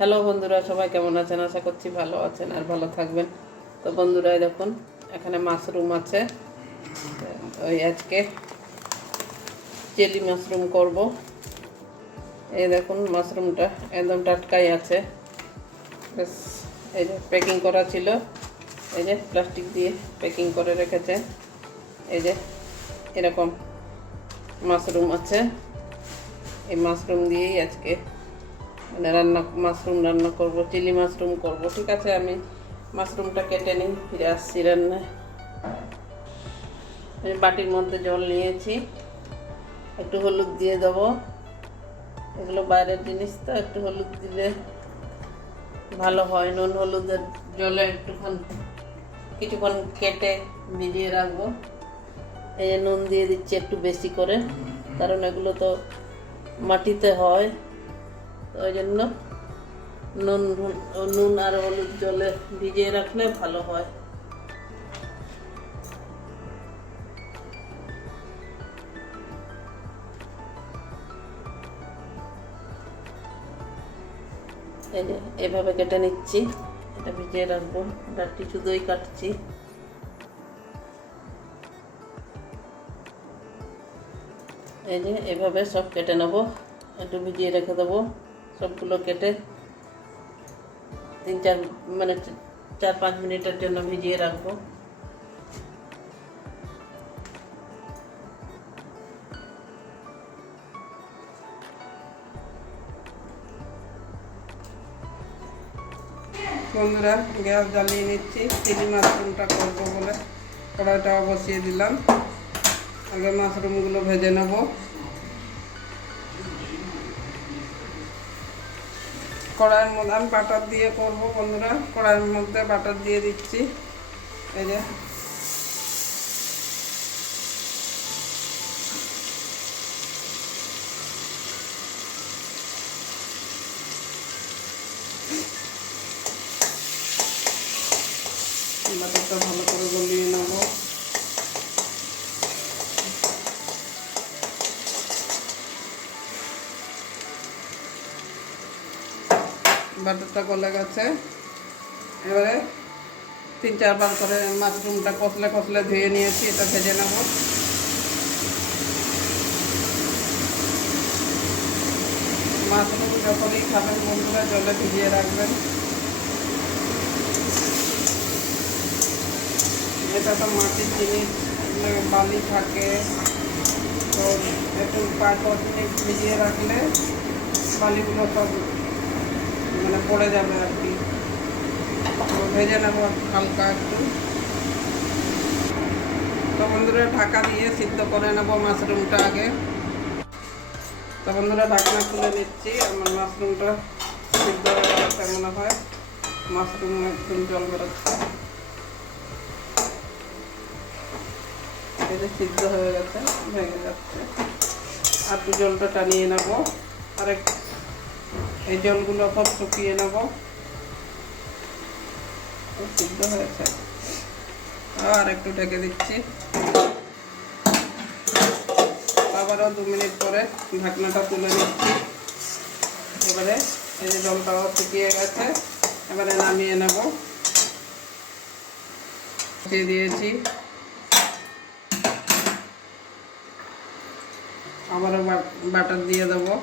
Hello বন্ধুরা, সবাই কেমন আছেন? আশা করছি ভালো আছেন আর ভালো থাকবেন। তো বন্ধুরা দেখুন, এখানে মাশরুম আছে। ওই আজকে চেলি মাশরুম করব। এই দেখুন, মাশরুমটা একদম টাটকাই আছে। বেশ, এই যে প্যাকিং করা ছিল। এই যে প্লাস্টিক দিয়ে প্যাকিং করে রেখেছে। এই যে এরকম মাশরুম আছে। এই মাশরুম দিয়েই আজকে মানে রান্না, মাশরুম রান্না করব, চিলি মাশরুম করব, ঠিক আছে? আমি মাশরুমটা কেটে নিই, ফিরে আসছি রান্নায়। আমি বাটির মধ্যে জল নিয়েছি। একটু হলুদ দিয়ে দেবো। এগুলো বাইরের জিনিস তো, একটু হলুদ দিলে ভালো হয়। নুন, হলুদের জলে একটুক্ষণ কিছুক্ষণ কেটে ভিজিয়ে রাখব। এই নুন দিয়ে দিচ্ছি একটু বেশি করে, কারণ এগুলো তো মাটিতে হয়। ওই জন্য নুন নুন আর হলুদ জলে ভিজিয়ে রাখলে ভালো হয়। এই যে এভাবে কেটে নিচ্ছি, এটা ভিজিয়ে রাখব। এটা কিছু দই কাটছি। এই যে এভাবে সব কেটে নেব, একটু ভিজিয়ে রেখে দেবো। সবগুলো কেটে তিন চার মানে চার পাঁচ মিনিটের জন্য ভিজিয়ে রাখব। বন্ধুরা, গ্যাস জ্বালিয়ে নিচ্ছি। চিলি মাশরুমটা করব বলে। কড়াইটাও বসিয়ে দিলাম। আগে মাশরুমগুলো ভেজে নেব। কড়াইয়ের মধ্যে, আমি বাটার দিয়ে করব বন্ধুরা কড়াইয়ের মধ্যে বাটার দিয়ে দিচ্ছি। এই যে। বাটারটা ভালো করে গলিয়ে নেব। বাটারটা গলে গেছে। এবারে তিন চারবার করে মাশরুমটা কষলে কষলে ধুয়ে নিয়েছি, এটা ভেজে নেব। মাশরুম যখনই খাবেন বন্ধুরা, জলে ভিজিয়ে রাখবেন। এটা তো মাটির জিনিস বালি থাকে। তো একটু পাঁচ দশ মিনিট ভিজিয়ে রাখলে বালিগুলো সব মানে পড়ে যাবে আর কি। ভেজে নেব হালকা একটু। তো বন্ধুরা, ঢাকা দিয়ে সিদ্ধ করে নেব মাশরুমটা আগে। তো বন্ধুরা, ঢাকনা খুলে নিচ্ছি। আমার মাশরুমটা সিদ্ধ হয়ে মনে হয়? মাশরুম একদম জল বেরোচ্ছে। এটা সিদ্ধ হয়ে গেছে, ভেঙে যাচ্ছে। আর একটু জলটা টানিয়ে নেব। আরেক এই জলগুলো সব শুকিয়ে নেব। সিদ্ধ হয়েছে। আর একটু ঢেকে দিচ্ছি। আবারও দু মিনিট পরে ঢাকনাটা তুলে নিচ্ছি। এবারে এই যে জলটাও শুকিয়ে গেছে, এবারে নামিয়ে নেব। দিয়ে দিয়েছি। আবারও বাটার দিয়ে দেবো।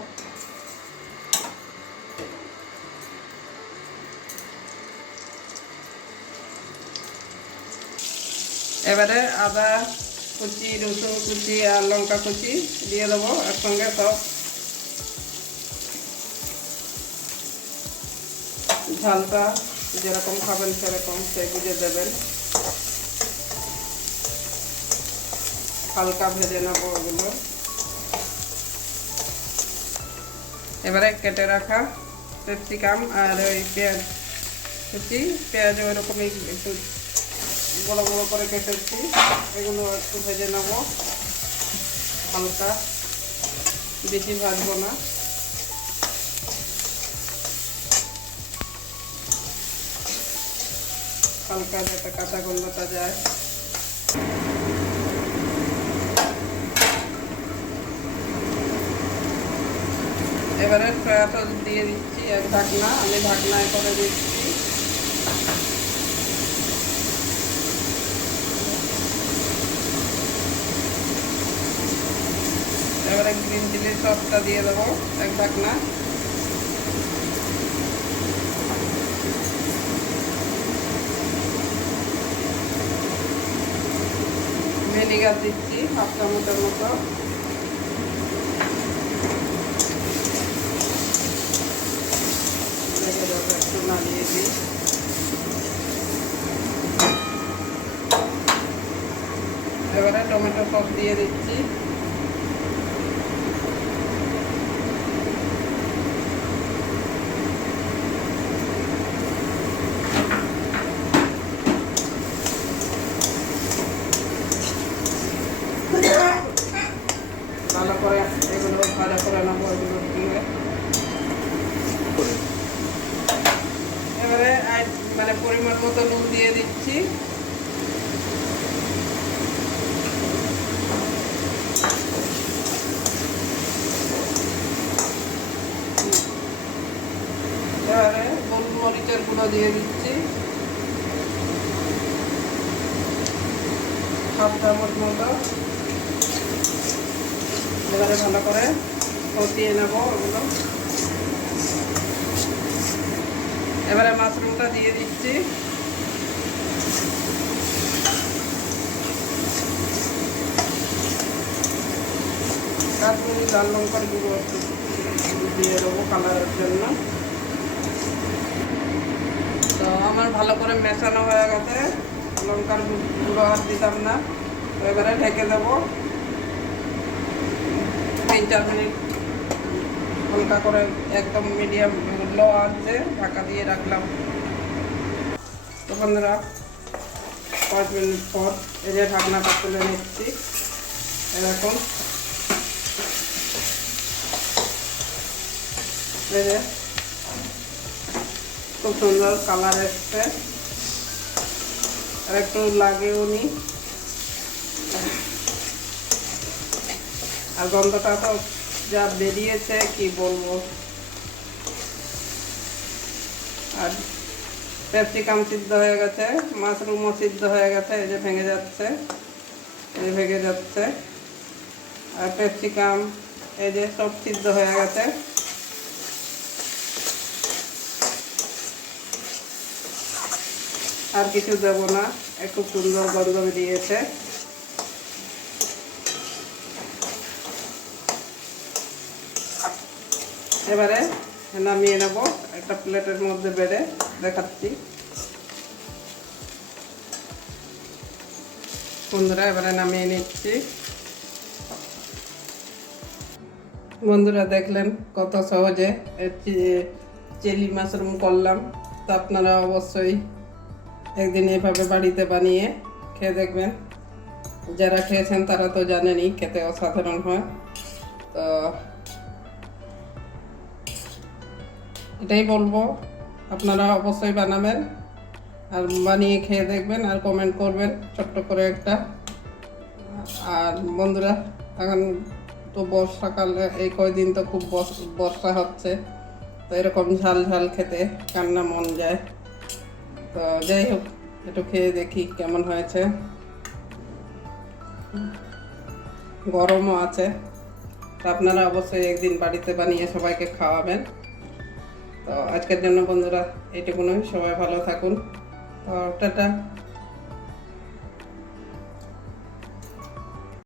এবারে আদা কুচি, রসুন কুচি আর লঙ্কা কুচি দিয়ে দেবো একসঙ্গে, সব ঝালটা যেরকম খাবেন সেরকম সেই বুঝে দেবেন। হালকা ভেজে নেব ওগুলো। এবারে কেটে রাখা ক্যাপসিকাম আর ওই পেঁয়াজ কুচি। পেঁয়াজ ওইরকমই একটু বড় বড় করে কেটেছি এগুলো একটু ভেজে নেব। হালকা। বেশি ভাজবো না। হালকা যাতে কাঁচা গন্ধটা যায়। এবারে সস দিয়ে দিচ্ছি, এক ঢাকনা। আমি ঢাকনায় করে দিচ্ছি। এবারে গ্রিন চিলি সসটা দিয়ে দেবো, এক ঢাকনা। ভিনিগার দিচ্ছি, হাফ চামচের মতো। একটু নাড়িয়ে দিই এবারে টমেটো সস দিয়ে দিচ্ছি ভালো করে এগুলো ভাজা করে নেব এগুলো দিয়ে এবারে আই- মানে পরিমাণ মতো নুন দিয়ে দিচ্ছি। মরিচের গুঁড়ো দিয়ে দিচ্ছি। হাফ চামচ মতো। এবারে ভালো করে কষিয়ে নেব ওগুলো। এবারে মাশরুমটা দিয়ে দিচ্ছি। কাশ্মীরি লাল লঙ্কার গুঁড়ো দিয়ে দেবো কালারের জন্য। তো আমার ভালো করে মেশানো হয়ে গেছে। লঙ্কার গুঁড়ো আর দিতাম না। এবারে ঢেকে দেবো। তিন চার মিনিট হালকা করে একদম মিডিয়াম লো আছে ঢাকা দিয়ে রাখলাম। তো বন্ধুরা, পাঁচ মিনিট পর এই যে ঢাকনাটা তুলে নিচ্ছি। এরকম এই যে খুব সুন্দর কালার এসছে। আর একটু লাগেও নি। আর গন্ধটা তো যা বেরিয়েছে, কি বলব? আর ক্যাপসিকাম সিদ্ধ হয়ে গেছে, মাশরুমও সিদ্ধ হয়ে গেছে, এই যে ভেঙে যাচ্ছে, এই ভেঙে যাচ্ছে। আর ক্যাপসিকাম এই যে সব সিদ্ধ হয়ে গেছে। আর কিছু দেবো না একটু সুন্দর গন্ধ বেরিয়েছে। এবারে নামিয়ে নেব। একটা প্লেটের মধ্যে বেড়ে দেখাচ্ছি। বন্ধুরা, এবারে নামিয়ে নিচ্ছি। বন্ধুরা, দেখলেন কত সহজে চিলি মাশরুম করলাম। তো আপনারা অবশ্যই একদিন এভাবে বাড়িতে বানিয়ে খেয়ে দেখবেন। যারা খেয়েছেন তারা তো জানেনই, খেতে অসাধারণ হয়। তো এটাই বলব। আপনারা অবশ্যই বানাবেন আর বানিয়ে খেয়ে দেখবেন আর কমেন্ট করবেন ছোট্ট করে একটা। আর বন্ধুরা, এখন তো বর্ষাকালে, এই কয়দিন তো খুব বর্ষ- হচ্ছে। তো এরকম ঝাল ঝাল খেতে কান্না মন যায়। তো যাই হোক, একটু খেয়ে দেখি কেমন হয়েছে। গরমও আছে। আপনারা অবশ্যই একদিন বাড়িতে বানিয়ে সবাইকে খাওয়াবেন। তো আজকের জন্য বন্ধুরা এইটুকুনই। সবাই ভালো থাকুন। তো টাটা।